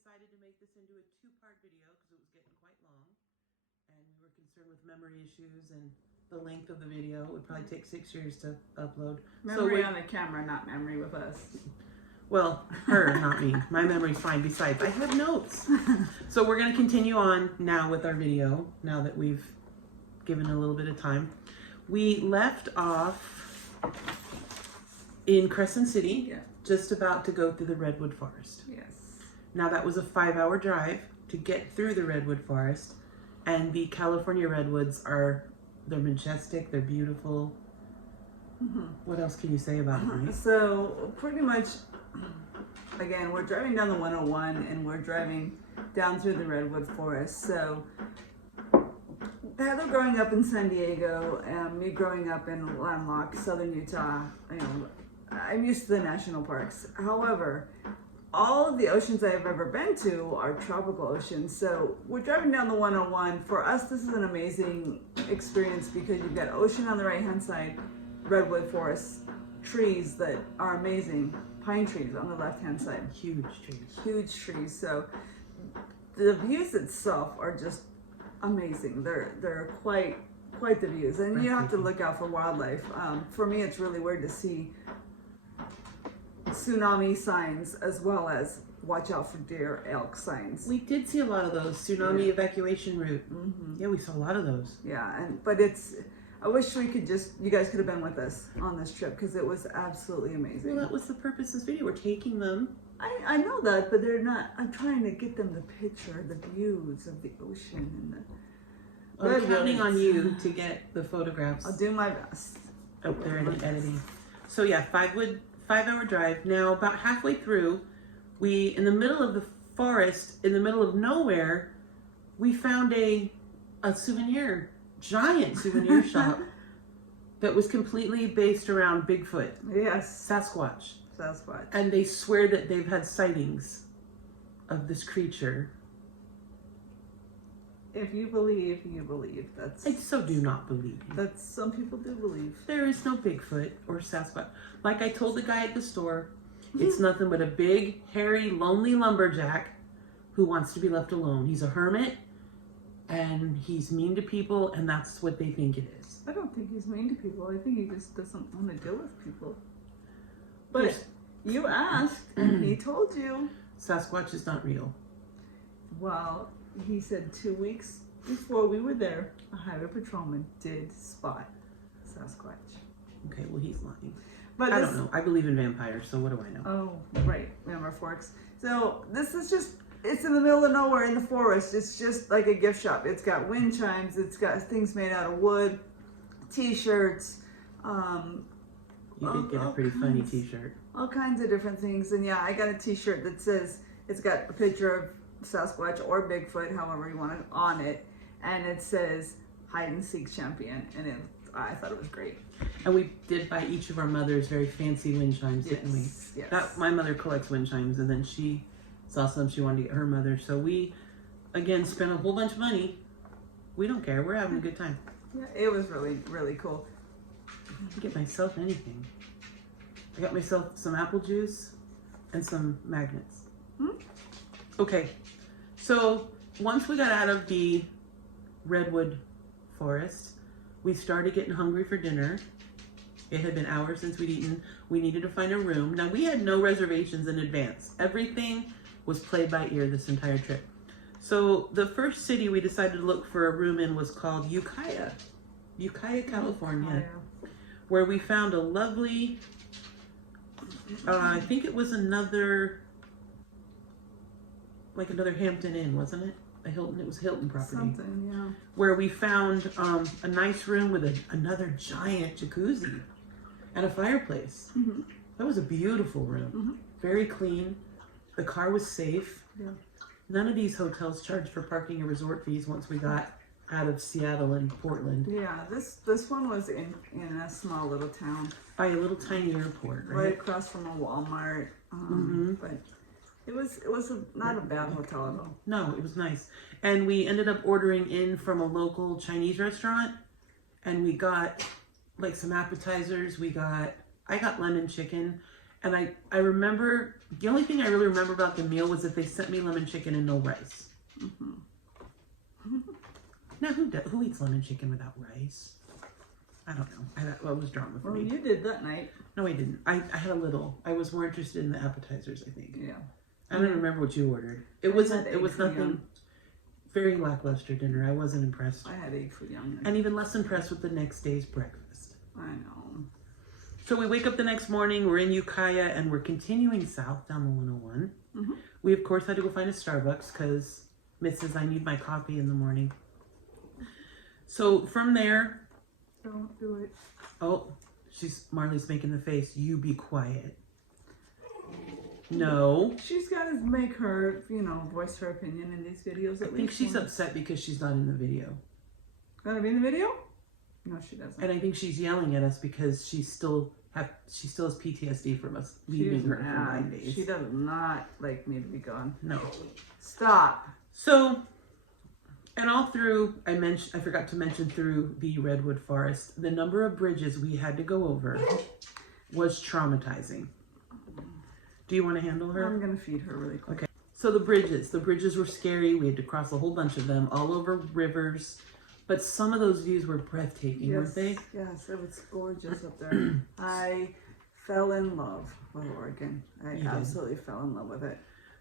decided to make this into a two-part video because it was getting quite long, and we were concerned with memory issues and the length of the video. It would probably take 6 years to upload. Memory on the camera, not memory with us. Well, her, not me. My memory's fine. Besides, I have notes. So we're going to continue on now with our video, now that we've given a little bit of time. We left off in Crescent City, Yeah. just about to go through the Redwood Forest. Yes. Now that was a 5-hour drive to get through the Redwood Forest, and the California Redwoods they're majestic, they're beautiful. Mm-hmm. What else can you say about them? So pretty much, again, we're driving down the 101 and we're driving down through the Redwood Forest. So Heather growing up in San Diego and me growing up in landlocked southern Utah, I'm used to the national parks. However, all of the oceans I've ever been to are tropical oceans. So we're driving down the 101. For us, this is an amazing experience because you've got ocean on the right-hand side, redwood forests, trees that are amazing, pine trees on the left-hand side. Huge trees. Huge trees. So the views itself are just amazing. They're quite the views, and you have to look out for wildlife. For me, it's really weird to see tsunami signs as well as watch out for deer, elk signs. We did see a lot of those. Tsunami evacuation route. Mm-hmm. Yeah, we saw a lot of those. Yeah, but I wish you guys could have been with us on this trip because it was absolutely amazing. Well, that was the purpose of this video. We're taking them. I know that, but they're not. I'm trying to get them the picture, the views of the ocean and the. I'm counting on you to get the photographs. I'll do my best. Oh, they're in editing. So yeah, 5-hour drive. Now about halfway through, in the middle of the forest, in the middle of nowhere, we found a giant souvenir shop that was completely based around Bigfoot. Yes. Sasquatch. And they swear that they've had sightings of this creature. if you believe, you believe. I so do not believe. That's some people do believe. There is no Bigfoot or Sasquatch. Like I told the guy at the store, it's nothing but a big, hairy, lonely lumberjack who wants to be left alone. He's a hermit, and he's mean to people, and that's what they think it is. I don't think he's mean to people. I think he just doesn't want to deal with people. But Yes. you asked, and he told you. Sasquatch is not real. Well, he said 2 weeks before we were there, a highway patrolman did spot Sasquatch. Okay, well, he's lying. But I don't know. I believe in vampires, so what do I know? Oh, right. Remember Forks. So this is just, it's in the middle of nowhere in the forest. It's just like a gift shop. It's got wind chimes. It's got things made out of wood, t-shirts. You did get a pretty funny t-shirt. All kinds of different things. And yeah, I got a t-shirt that says, it's got a picture of Sasquatch or Bigfoot, however you want it, on it. And it says, hide and seek champion. And I thought it was great. And we did buy each of our mothers very fancy wind chimes, didn't we? Yes. My mother collects wind chimes, and then she saw some she wanted to get her mother. So we, again, spent a whole bunch of money. We don't care. We're having a good time. Yeah, it was really, really cool. I can get myself anything. I got myself some apple juice and some magnets. Okay, so once we got out of the redwood forest, we started getting hungry for dinner. It had been hours since we'd eaten. We needed to find a room. Now, we had no reservations in advance. Everything was played by ear this entire trip. So the first city we decided to look for a room in was called Ukiah, California, where we found a lovely, I think it was another Hampton Inn, wasn't it? A Hilton. It was a Hilton property. Something, yeah. Where we found a nice room with another giant jacuzzi and a fireplace. That was a beautiful room. Very clean. The car was safe. Yeah. None of these hotels charged for parking or resort fees once we got out of Seattle and Portland. Yeah, this one was in a small little town. By a little tiny airport, right? Right across from a Walmart. But it was not a bad hotel at all. No, it was nice. And we ended up ordering in from a local Chinese restaurant, and we got like some appetizers. I got lemon chicken, And I remember, the only thing I really remember about the meal was that they sent me lemon chicken and no rice. Now, who eats lemon chicken without rice? I don't know. I was drawn with me. You did that night. No, I didn't. I had a little. I was more interested in the appetizers, I think. Yeah. I don't remember what you ordered. It was nothing, very lackluster dinner. I wasn't impressed. I had egg foo young. And even less impressed with the next day's breakfast. I know. So we wake up the next morning, we're in Ukiah, and we're continuing south down the 101. We, of course, had to go find a Starbucks because Mrs. I need my coffee in the morning. So from there... Don't do it. Oh, Marley's making the face. You be quiet. No. She's got to make her, voice her opinion in these videos. I think she's upset because she's not in the video. Gonna be in the video? No, she doesn't. And I think she's yelling at us because she still has PTSD from us leaving her for 9 days. She does not like me to be gone. No. Stop. So, and all through, I forgot to mention through the Redwood Forest, the number of bridges we had to go over was traumatizing. Do you want to handle her? I'm gonna feed her really quick. Okay. So the bridges were scary. We had to cross a whole bunch of them, all over rivers. But some of those views were breathtaking, weren't they? Yes, it was gorgeous up there. I fell in love with Oregon. I absolutely fell in love with it.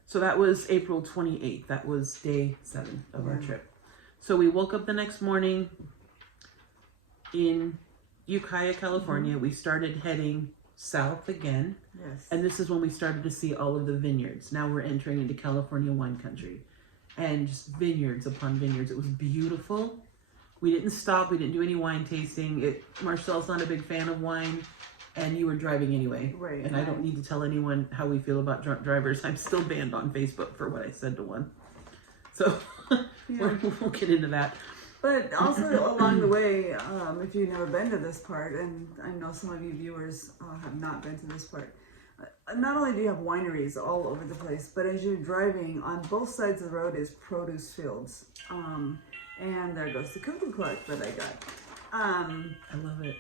So that was April 28th. That was day 7 of our trip. So we woke up the next morning in Ukiah, California. We started heading south again. Yes. And this is when we started to see all of the vineyards. Now we're entering into California wine country. And just vineyards upon vineyards. It was beautiful. We didn't stop. We didn't do any wine tasting. Marcel's not a big fan of wine, and you were driving anyway. Right. And I don't need to tell anyone how we feel about drunk drivers. I'm still banned on Facebook for what I said to one. So we'll get into that. But also along the way, if you've never been to this part, and I know some of you viewers have not been to this part, not only do you have wineries all over the place, but as you're driving, on both sides of the road is produce fields. And there goes the cuckoo clock that I got. I love it.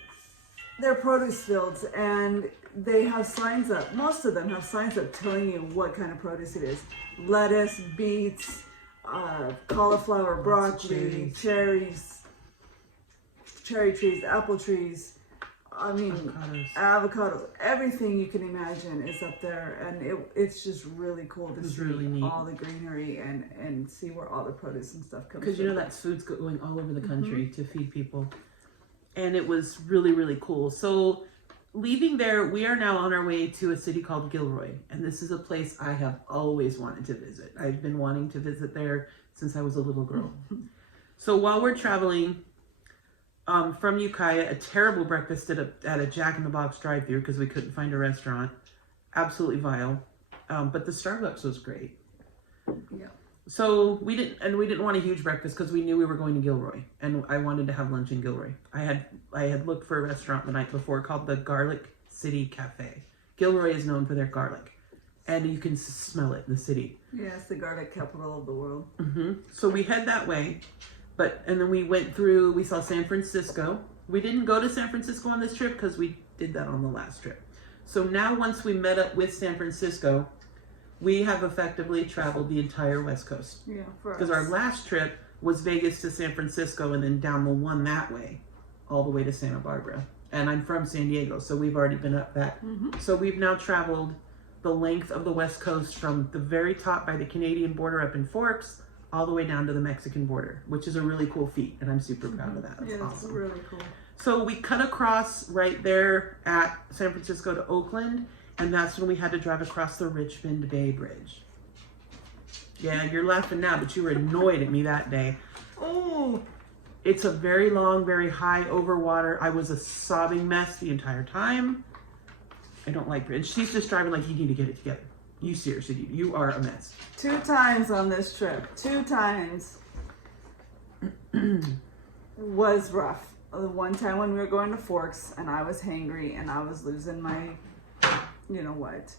They're produce fields, and they have signs up. Most of them have signs up telling you what kind of produce it is. Lettuce, beets, cauliflower, broccoli, cherries, cherry trees, apple trees. I mean, avocados. Everything you can imagine is up there, and it's just really cool to see really all the greenery and see where all the produce and stuff comes from. Because you know that food's going all over the country to feed people. And it was really, really cool. So leaving there, we are now on our way to a city called Gilroy. And this is a place I have always wanted to visit. I've been wanting to visit there since I was a little girl. So while we're traveling from Ukiah, a terrible breakfast at a Jack in the Box drive-thru because we couldn't find a restaurant. Absolutely vile. But the Starbucks was great. Yeah. So we didn't want a huge breakfast because we knew we were going to Gilroy, and I wanted to have lunch in Gilroy. I had looked for a restaurant the night before called the Garlic City Cafe. Gilroy is known for their garlic, and you can smell it in the city. Yeah, it's the garlic capital of the world. So we head that way, and then we saw San Francisco. We didn't go to San Francisco on this trip because we did that on the last trip. So now once we met up with San Francisco, we have effectively traveled the entire West Coast. Yeah, for us. Because our last trip was Vegas to San Francisco and then down the one that way, all the way to Santa Barbara. And I'm from San Diego, so we've already been up that. So we've now traveled the length of the West Coast from the very top by the Canadian border up in Forks, all the way down to the Mexican border, which is a really cool feat, and I'm super proud of that. That's awesome. It's really cool. So we cut across right there at San Francisco to Oakland, and that's when we had to drive across the Richmond Bay Bridge. Yeah, you're laughing now, but you were annoyed at me that day. Oh, it's a very long, very high over water. I was a sobbing mess the entire time. I don't like bridge. She's just driving like, you need to get it together. You seriously, you are a mess. 2 times on this trip. 2 times. Was rough. The one time when we were going to Forks and I was hangry and I was losing my, you know what,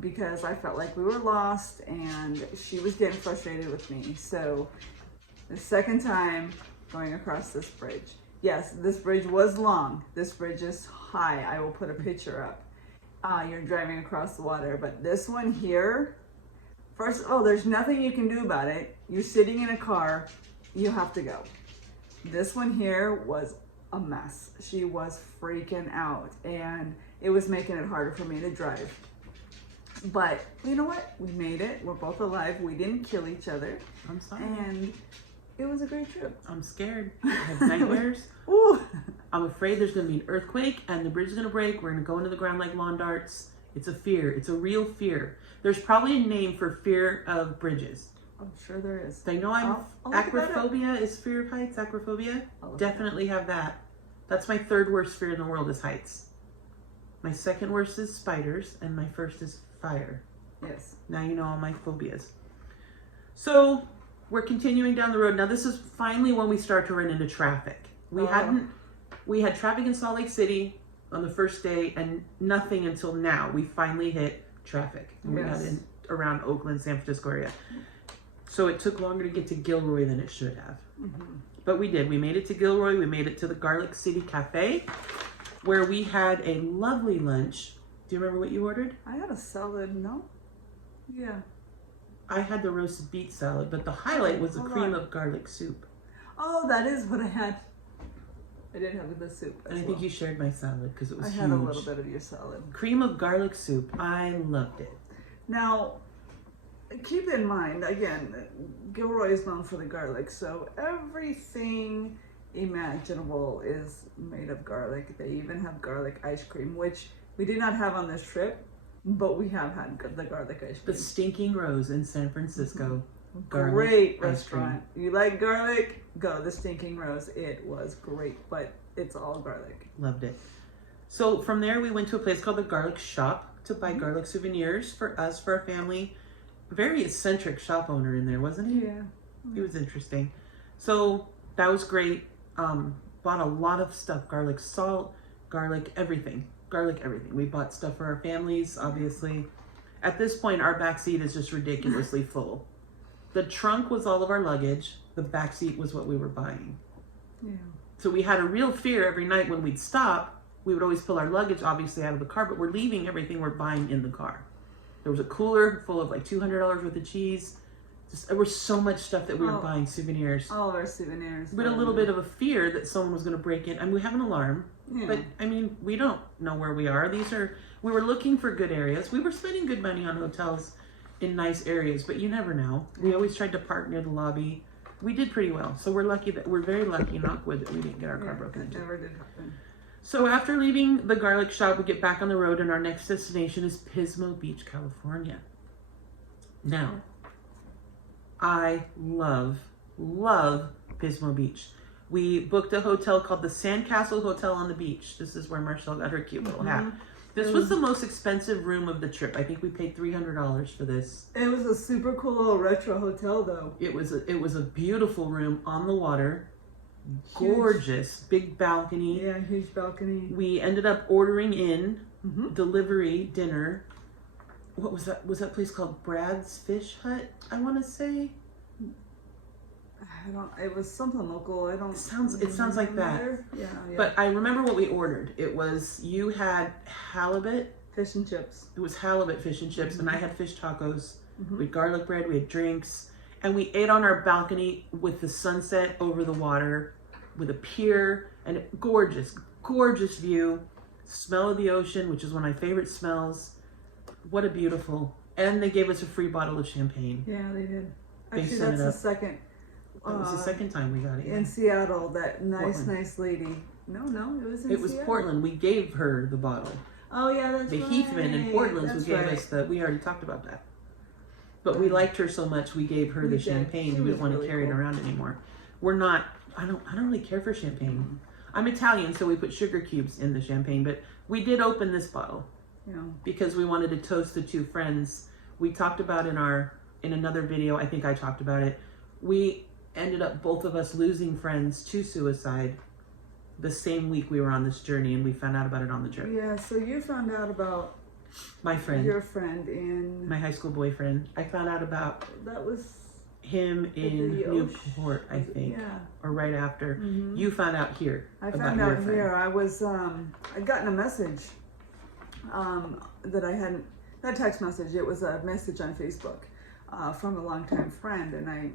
because I felt like we were lost and she was getting frustrated with me. So the second time going across this bridge. Yes, this bridge was long. This bridge is high. I will put a picture up. you're driving across the water. But this one here, first of all, there's nothing you can do about it. You're sitting in a car, you have to go. This one here was a mess. She was freaking out, and it was making it harder for me to drive. But you know what? We made it. We're both alive. We didn't kill each other. I'm sorry. And it was a great trip. I'm scared. I have nightmares. Ooh. I'm afraid there's going to be an earthquake and the bridge is going to break. We're going to go into the ground like lawn darts. It's a fear. It's a real fear. There's probably a name for fear of bridges. I'm sure there is. I know I'll look that up. acrophobia is fear of heights. Acrophobia. Definitely have that. That's my third worst fear in the world is heights. My second worst is spiders, and my first is fire. Yes. Now you know all my phobias. So we're continuing down the road. Now this is finally when we start to run into traffic. We had traffic in Salt Lake City on the first day and nothing until now. We finally hit traffic. And we got in around Oakland, San Francisco area. So it took longer to get to Gilroy than it should have. Mm-hmm. But we did. We made it to Gilroy. We made it to the Garlic City Cafe where we had a lovely lunch. Do you remember what you ordered? I had a salad, no? Yeah. I had the roasted beet salad, but the highlight was the cream of garlic soup. Oh, that is what I had. I did have the soup as and I think you shared my salad because it was huge. I had a little bit of your salad. Cream of garlic soup. I loved it. Now, keep in mind, again, Gilroy is known for the garlic, so everything imaginable is made of garlic. They even have garlic ice cream, which we did not have on this trip, but we have had the garlic ice cream. The Stinking Rose in San Francisco. Great restaurant. You like garlic? Go to the Stinking Rose. It was great, but it's all garlic. Loved it. So from there, we went to a place called the Garlic Shop to buy garlic souvenirs for us, for our family. Very eccentric shop owner in there, wasn't he? Yeah. He was interesting. So that was great. Bought a lot of stuff. Garlic salt, garlic everything. Garlic everything. We bought stuff for our families, obviously. At this point, our back seat is just ridiculously full. The trunk was all of our luggage. The back seat was what we were buying. Yeah. So we had a real fear every night when we'd stop. We would always pull our luggage, obviously, out of the car, but we're leaving everything we're buying in the car. There was a cooler full of like $200 worth of cheese. There was so much stuff that we were buying, souvenirs. All of our souvenirs. But a little bit of a fear that someone was going to break in. And we have an alarm. Yeah. But, I mean, we don't know where we are. We were looking for good areas. We were spending good money on hotels in nice areas, but you never know. We always tried to park near the lobby. We did pretty well. So we're very lucky, knock wood, that we didn't get our car broken into. Never did happen. So after leaving the garlic shop, we get back on the road, and our next destination is Pismo Beach, California. Now, I love Pismo Beach. We booked a hotel called the Sandcastle Hotel on the beach. This is where Marcelle got her cute little hat. This was the most expensive room of the trip. I think we paid $300 for this. It was a super cool little retro hotel, though. It was a beautiful room on the water. Gorgeous, big balcony. Yeah, huge balcony. We ended up ordering in delivery dinner. What was that? Was that place called Brad's Fish Hut? I want to say. It was something local. It sounds like that. Yeah. But I remember what we ordered. It was, you had halibut. Fish and chips. It was halibut fish and chips, and I had fish tacos. We had garlic bread, we had drinks, and we ate on our balcony with the sunset over the water, with a pier, and gorgeous view. Smell of the ocean, which is one of my favorite smells. What a beautiful. And they gave us a free bottle of champagne. Yeah, they did. Actually, that's the second. It was the second time we got it. In Seattle, that nice lady. No, it was in Seattle. It was Portland. We gave her the bottle. Oh, yeah, that's right. The Heathman in Portland who gave us we already talked about that. But we liked her so much, we gave her the champagne. We didn't want to carry it around anymore. I don't really care for champagne. I'm Italian, so we put sugar cubes in the champagne, but we did open this bottle. Yeah. Because we wanted to toast the two friends. We talked about in another video, I think I talked about it. We ended up, both of us, losing friends to suicide the same week we were on this journey, and we found out about it on the trip. Yeah, so you found out about my friend, your friend in my high school boyfriend. I found out about him in Newport, I think, or right after. You found out here. I found out here. I was I'd gotten a message that I hadn't, not a text message, it was a message on Facebook from a longtime friend, and I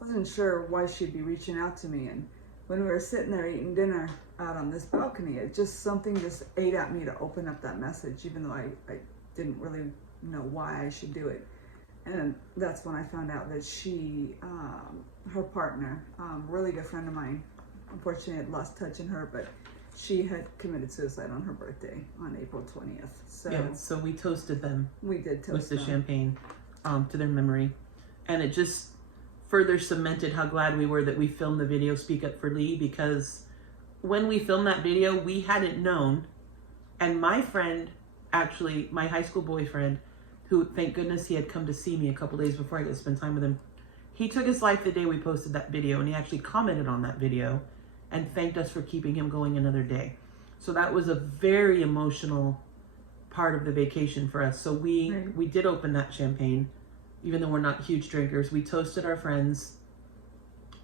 wasn't sure why she'd be reaching out to me. And when we were sitting there eating dinner out on this balcony, something just ate at me to open up that message, even though I didn't really know why I should do it. And that's when I found out that she, her partner, really good friend of mine, unfortunately I'd lost touch in her, but she had committed suicide on her birthday on April 20th. So yeah, so we toasted them. We did toast with the them. champagne to their memory. And it just further cemented how glad we were that we filmed the video Speak Up for Lee, because when we filmed that video, we hadn't known. And my friend, actually, my high school boyfriend, who, thank goodness, he had come to see me a couple days before I got to spend time with him. He took his life the day we posted that video, and he actually commented on that video and thanked us for keeping him going another day. So that was a very emotional part of the vacation for us. So we did open that champagne, even though we're not huge drinkers. We toasted our friends,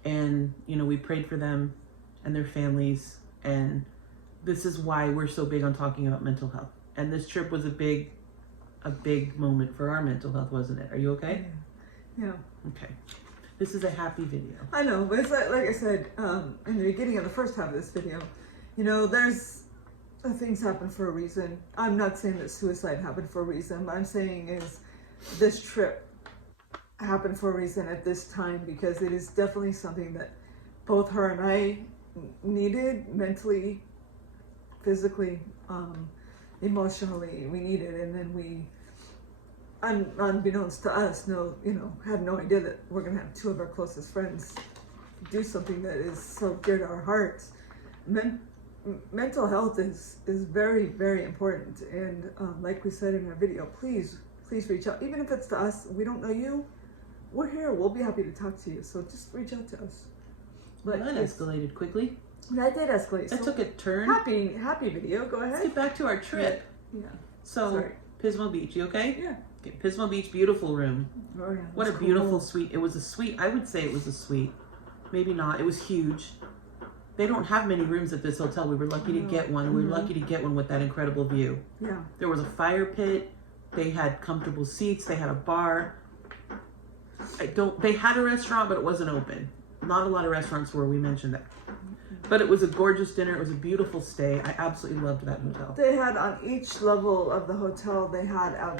and we prayed for them and their families. And this is why we're so big on talking about mental health. And this trip was a big moment for our mental health, wasn't it? Are you okay? Yeah. Okay. This is a happy video. I know, but it's like I said in the beginning of the first half of this video, there's things happen for a reason. I'm not saying that suicide happened for a reason. What I'm saying is this trip happened for a reason at this time, because it is definitely something that both her and I needed mentally, physically, emotionally. We needed, and then we, unbeknownst to us, had no idea that we're gonna have two of our closest friends do something that is so dear to our hearts. Mental health is very, very important, and like we said in our video, please reach out. Even if it's to us, we don't know you, we're here, we'll be happy to talk to you, so just reach out to us. But that escalated quickly. That did escalate. That took a turn. Happy video, go ahead. Let's get back to our trip. Yeah. So, Sorry. Pismo Beach, you okay? Yeah. Okay, Pismo Beach, beautiful room. Oh, yeah. What a beautiful suite. It was a suite. I would say it was a suite. Maybe not. It was huge. They don't have many rooms at this hotel. We were lucky to get one. Mm-hmm. We were lucky to get one with that incredible view. Yeah. There was a fire pit. They had comfortable seats. They had a bar. They had a restaurant, but it wasn't open. Not a lot of restaurants were. We mentioned that. But it was a gorgeous dinner. It was a beautiful stay. I absolutely loved that hotel. They had, on each level of the hotel, they had a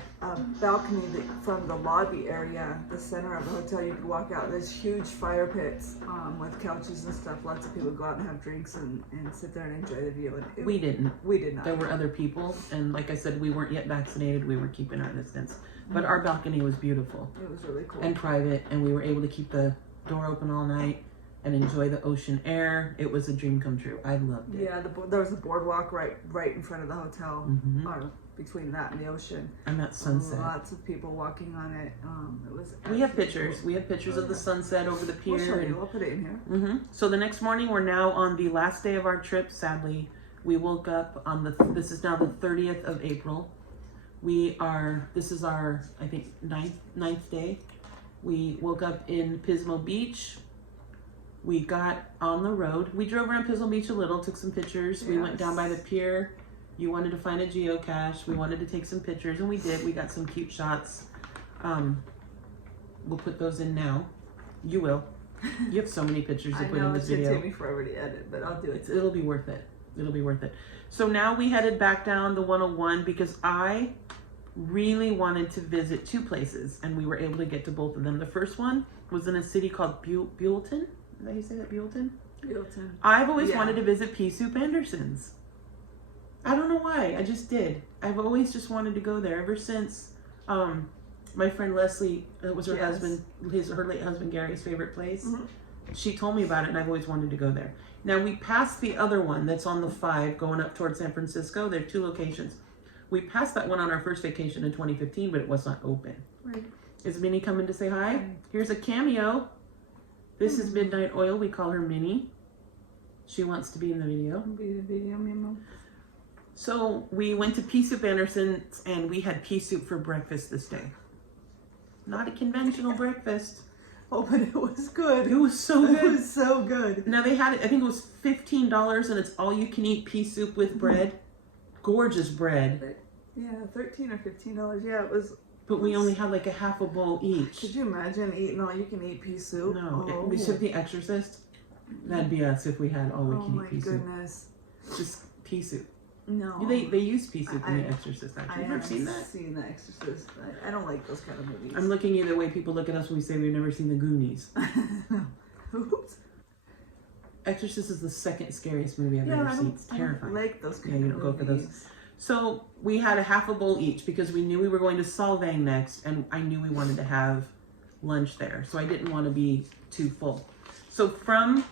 balcony from the lobby area, the center of the hotel. You could walk out. There's huge fire pits with couches and stuff. Lots of people go out and have drinks and sit there and enjoy the view. And we didn't. We did not. There were other people. And like I said, we weren't yet vaccinated. We were keeping our distance. But our balcony was beautiful. It was really cool. And private. And we were able to keep the door open all night and enjoy the ocean air. It was a dream come true. I loved it. Yeah, there was a boardwalk right in front of the hotel, or between that and the ocean. And that sunset. Lots of people walking on it. It was. We have pictures. Cool. We have pictures of the sunset over the pier. We'll show you. I'll put it in here. So the next morning, we're now on the last day of our trip. Sadly, we woke up on this is now the 30th of April. This is our, I think, ninth day. We woke up in Pismo Beach. We got on the road. We drove around Pismo Beach a little, took some pictures. Yes. We went down by the pier. You wanted to find a geocache. We wanted to take some pictures, and we did. We got some cute shots. We'll put those in now. You will. You have so many pictures to put in this video. It's gonna take me forever to edit, but I'll do it. It'll be worth it. It'll be worth it. So now we headed back down the 101 because I really wanted to visit two places, and we were able to get to both of them. The first one was in a city called Buellton. Is that how you say that, Buellton? Buellton. I've always wanted to visit Pea Soup Anderson's. I don't know why. I just did. I've always just wanted to go there ever since my friend Leslie, that was her husband, her late husband Gary's favorite place. She told me about it, and I've always wanted to go there. Now we passed the other one that's on the 5 going up towards San Francisco. There are 2 locations. We passed that one on our first vacation in 2015, but it was not open. Right. Is Minnie coming to say hi? Right. Here's a cameo. This is Midnight Oil. We call her Minnie. She wants to be in the video. Be in the video, Mimo. So we went to Pea Soup Anderson's, and we had pea soup for breakfast this day. Not a conventional breakfast. Oh, but it was good. It was so good. It was so good. Now they had it, I think it was $15, and it's all you can eat pea soup with bread. Gorgeous bread. Yeah, $13 or $15. Yeah, it was. But we only had like a half a bowl each. Could you imagine eating all you can eat pea soup? No, we took The Exorcist. That'd be us if we had all we can eat pea soup. Oh my goodness. Just pea soup. No. They use pea soup in The Exorcist. Actually, have you ever seen that? I've seen The Exorcist. I don't like those kind of movies. I'm looking at the way people look at us when we say we've never seen The Goonies. Oops. Exorcist is the second scariest movie I've ever seen. It's terrifying. I like those kind you of don't movies. go for those. So we had a half a bowl each because we knew we were going to Solvang next, and I knew we wanted to have lunch there. So I didn't want to be too full. So from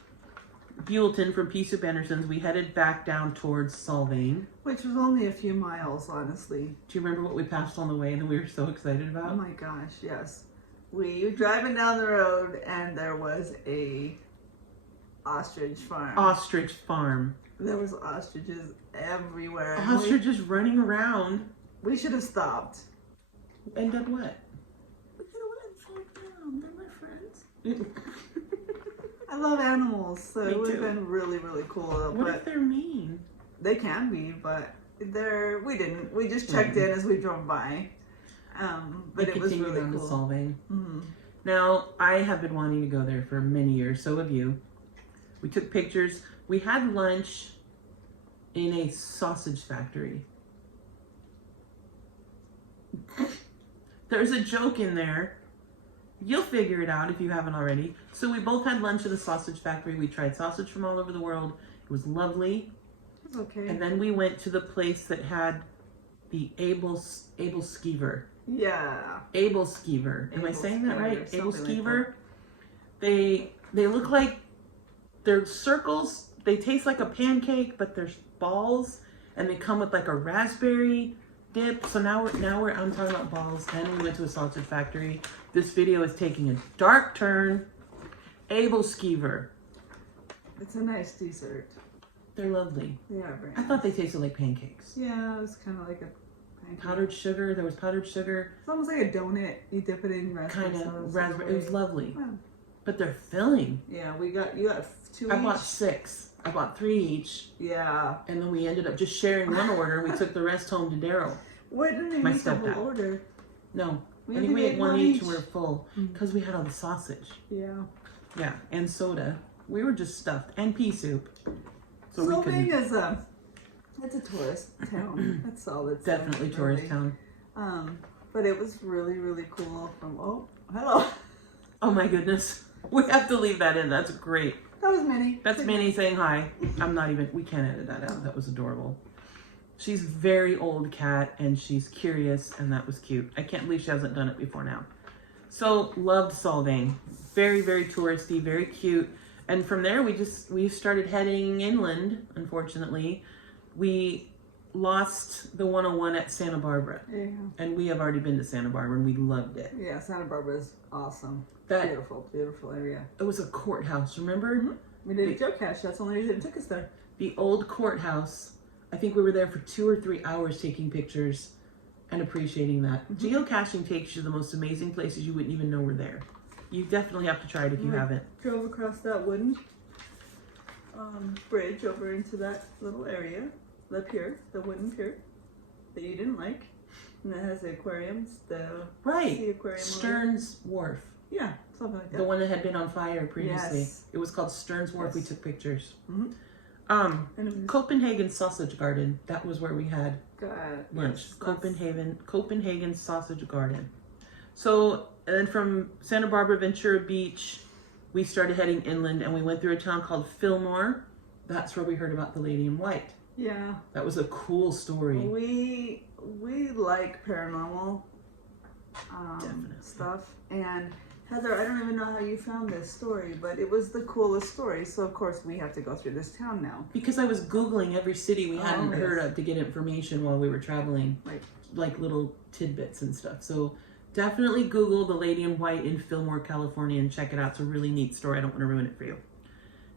Buellton, from Pea Soup Anderson's, we headed back down towards Solvang. Which was only a few miles, honestly. Do you remember what we passed on the way and that we were so excited about? Oh my gosh, yes. We were driving down the road and there was a ostrich farm. Ostrich farm. There was ostriches everywhere. Ostriches running around. We should have stopped. And done what? We could have went and fed them. They're my friends. I love animals, so Me it would have too. been really, really cool. What But if they're mean? they can be, but we didn't. We just checked in as we drove by. But it was really on cool. to Solvang. Mm-hmm. Now, I have been wanting to go there for many years. So have you. We took pictures. We had lunch in a sausage factory. There's a joke in there. You'll figure it out if you haven't already. So we both had lunch at a sausage factory. We tried sausage from all over the world. It was lovely. It's okay. And then we went to the place that had the Abel Skeever. Yeah. Abel Skeever. Am I saying that right? Something Abel like Skeever. They look like they're circles. They taste like a pancake, but they're balls, and they come with like a raspberry dip. So now I'm talking about balls, and we went to a sausage factory. This video is taking a dark turn. Abel Skeever. It's a nice dessert. They're lovely. They are very I thought they tasted like pancakes. Yeah, it was kind of like a pancake. Powdered sugar. There was powdered sugar. It's almost like a donut. You dip it in raspberry Kind sauce. of raspberry. It was lovely. Wow. But they're filling. Yeah, you got 2 I each. bought 6. I bought 3 each. Yeah. And then we ended up just sharing one order. We took the rest home to Daryl. Why didn't you My eat the stepdad. whole order? No. We I think only we ate ate one one each each. and we were full. Because we had all the sausage. Yeah. Yeah. And soda. We were just stuffed. And pea soup. So we couldn't. Solvang is it's a tourist town. That's all it's Definitely tourist town. But it was really, really cool hello. Oh my goodness. We have to leave that in. That's great. That was Minnie. That's Minnie saying hi. We can't edit that out. That was adorable. She's a very old cat and she's curious and that was cute. I can't believe she hasn't done it before now. So loved Solvang. Very, very touristy, very cute. And from there we started heading inland, unfortunately. We lost the 101 at Santa Barbara. Yeah. And we have already been to Santa Barbara and we loved it. Yeah, Santa Barbara is awesome. That Beautiful, beautiful area. it was a courthouse, remember? We did a geocache. That's the only reason it took us there. The old courthouse. I think we were there for 2 or 3 hours taking pictures and appreciating that. Geocaching takes you to the most amazing places you wouldn't even know were there. You definitely have to try it if you haven't. Drove across that wooden bridge over into that little area, the pier, the wooden pier that you didn't like, and that has the aquariums, the sea aquarium. Stearns Wharf. Yeah, something like that. The one that had been on fire previously. Yes. It was called Stearns Wharf. We Yes. took pictures. And it was Copenhagen Sausage Garden. That was where we had lunch. yes, Copenhagen Sausage Garden. So, and then from Santa Barbara, Ventura Beach, we started heading inland and we went through a town called Fillmore. That's where we heard about the Lady in White. Yeah. That was a cool story. We like paranormal stuff. And Heather, I don't even know how you found this story, but it was the coolest story. So of course we have to go through this town now. Because I was Googling every city we hadn't yes. heard of to get information while we were traveling. Right. Like little tidbits and stuff. So definitely Google the Lady in White in Fillmore, California and check it out. It's a really neat story. I don't want to ruin it for you.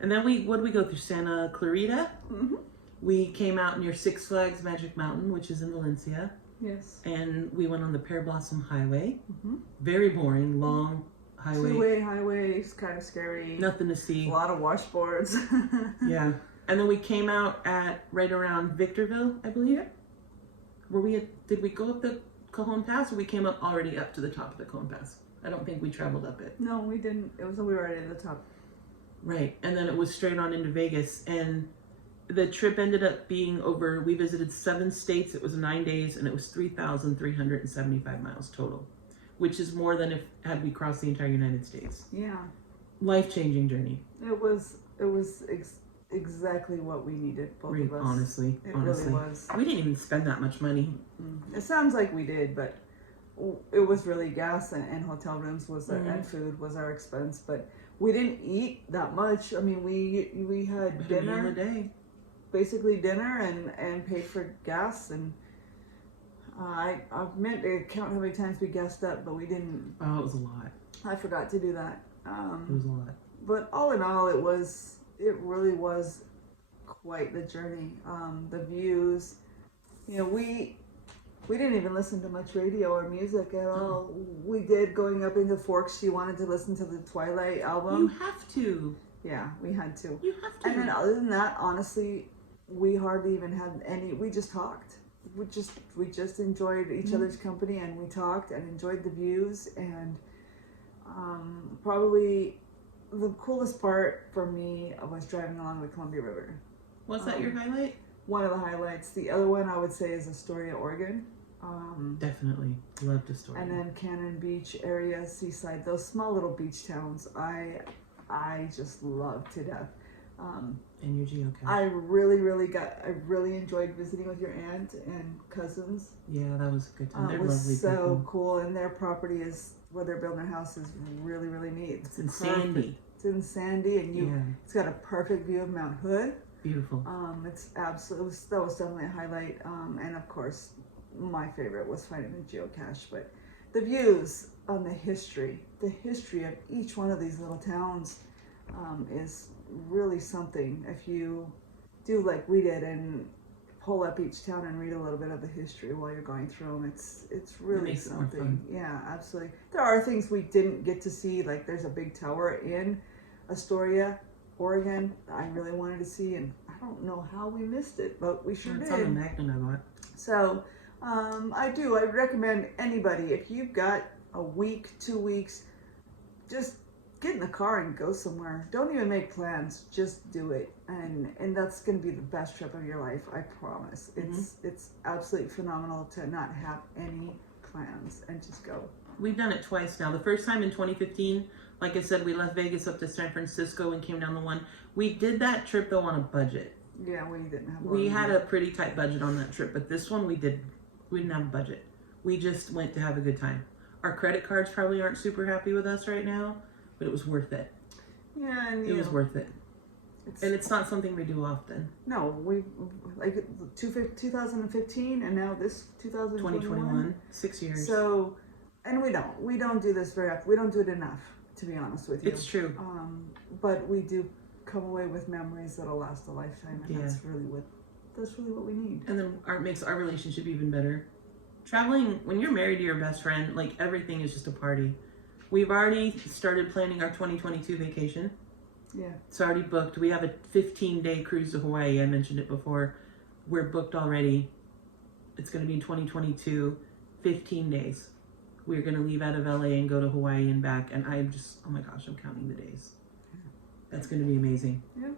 And then what did we go through? Santa Clarita? Mm-hmm. We came out near Six Flags Magic Mountain, which is in Valencia. Yes. And we went on the Pear Blossom Highway. Mm-hmm. Very boring, long highway. Two-way highway, it's kind of scary. Nothing to see. A lot of washboards. Yeah. And then we came out at right around Victorville, I believe. did we go up the Cajon Pass, or we came up already up to the top of the Cajon Pass? I don't think we traveled up it. No, we didn't. We were already at the top. Right, and then it was straight on into Vegas, and the trip ended up being we visited 7 states. It was 9 days, and it was 3,375 miles total, which is more than had we crossed the entire United States. Yeah. Life-changing journey. It was exactly what we needed, both of us. Honestly. Really was. We didn't even spend that much money. It sounds like we did, but it was really gas and hotel rooms and food was our expense. But we didn't eat that much. I mean, we had dinner. A meal a day. Basically dinner and paid for gas, and I meant to count how many times we gassed up, but we didn't. Oh, it was a lot. I forgot to do that. It was a lot. But all in all, it really was quite the journey. The views, we didn't even listen to much radio or music at all. We did going up into Forks. She wanted to listen to the Twilight album. You have to. Yeah, we had to. You have to. And then other than that, honestly, we hardly even had any. We just talked. We just enjoyed each other's company, and we talked and enjoyed the views. And probably the coolest part for me was driving along the Columbia River. Was that your highlight? One of the highlights. The other one I would say is Astoria, Oregon. Definitely loved Astoria. And then Cannon Beach area, Seaside, those small little beach towns. I just love to death. And your geocache. I really enjoyed visiting with your aunt and cousins. Yeah, that was a good time. They're It was lovely so people. cool, and their property is where they're building their house is really, really neat. It's in Sandy. It's in Sandy, and it's got a perfect view of Mount Hood. Beautiful. It's absolutely, that was definitely a highlight. And of course, my favorite was finding the geocache, but the views on the history of each one of these little towns is really something. If you do like we did and pull up each town and read a little bit of the history while you're going through them, it's really something. Yeah, absolutely. There are things we didn't get to see, like there's a big tower in Astoria, Oregon, that I really wanted to see, and I don't know how we missed it, but we sure did. It's on the magnet I bought. So I recommend anybody, if you've got a week, 2 weeks, just get in the car and go somewhere. Don't even make plans, just do it. And that's going to be the best trip of your life, I promise. It's absolutely phenomenal to not have any plans and just go. We've done it twice now. The first time in 2015, like I said, we left Vegas up to San Francisco and came down the one. We did that trip though on a budget. Yeah, we didn't have. We had a pretty tight budget on that trip, but this one we didn't have a budget. We just went to have a good time. Our credit cards probably aren't super happy with us right now, but it was worth it. Yeah, and it was worth it. And it's not something we do often. No, we like 2015 and now this 2021, 6 years. So, and we don't do this very often. We don't do it enough, to be honest with you. It's true. But we do come away with memories that'll last a lifetime, and that's really what we need. And then makes our relationship even better. Traveling, when you're married to your best friend, like everything is just a party. We've already started planning our 2022 vacation. Yeah. It's already booked. We have a 15-day cruise to Hawaii. I mentioned it before. We're booked already. It's going to be in 2022, 15 days. We're going to leave out of LA and go to Hawaii and back. And I'm just, oh my gosh, I'm counting the days. That's going to be amazing. Yeah.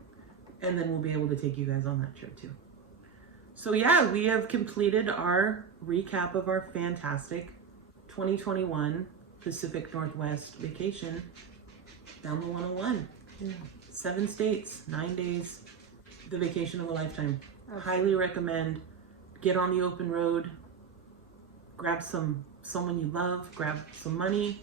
And then we'll be able to take you guys on that trip too. So yeah, we have completed our recap of our fantastic 2021 Pacific Northwest vacation down the 101. Yeah. 7 states, 9 days, the vacation of a lifetime. Absolutely. Highly recommend. Get on the open road, grab someone you love, grab some money,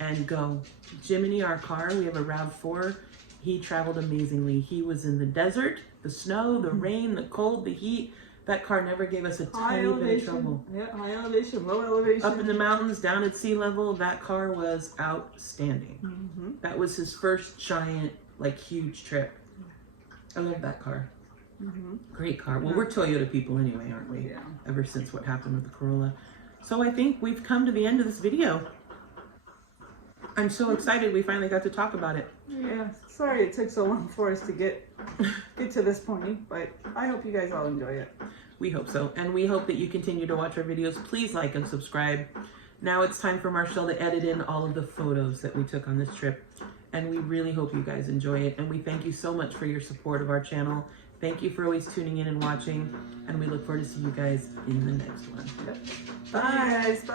and go. Jiminy, our car, we have a RAV4. He traveled amazingly. He was in the desert, the snow, the rain, the cold, the heat. That car never gave us a tiny bit of trouble. Yeah, high elevation, low elevation. Up in the mountains, down at sea level, that car was outstanding. Mm-hmm. That was his first giant, like, huge trip. I love that car. Mm-hmm. Great car. Well, we're Toyota people anyway, aren't we? Yeah. Ever since what happened with the Corolla. So I think we've come to the end of this video. I'm so excited we finally got to talk about it. Yeah, sorry it took so long for us to get to this point, but I hope you guys all enjoy it. We hope so. And we hope that you continue to watch our videos. Please like and subscribe. Now it's time for Marshall to edit in all of the photos that we took on this trip. And we really hope you guys enjoy it. And we thank you so much for your support of our channel. Thank you for always tuning in and watching. And we look forward to seeing you guys in the next one. Bye, guys. Bye.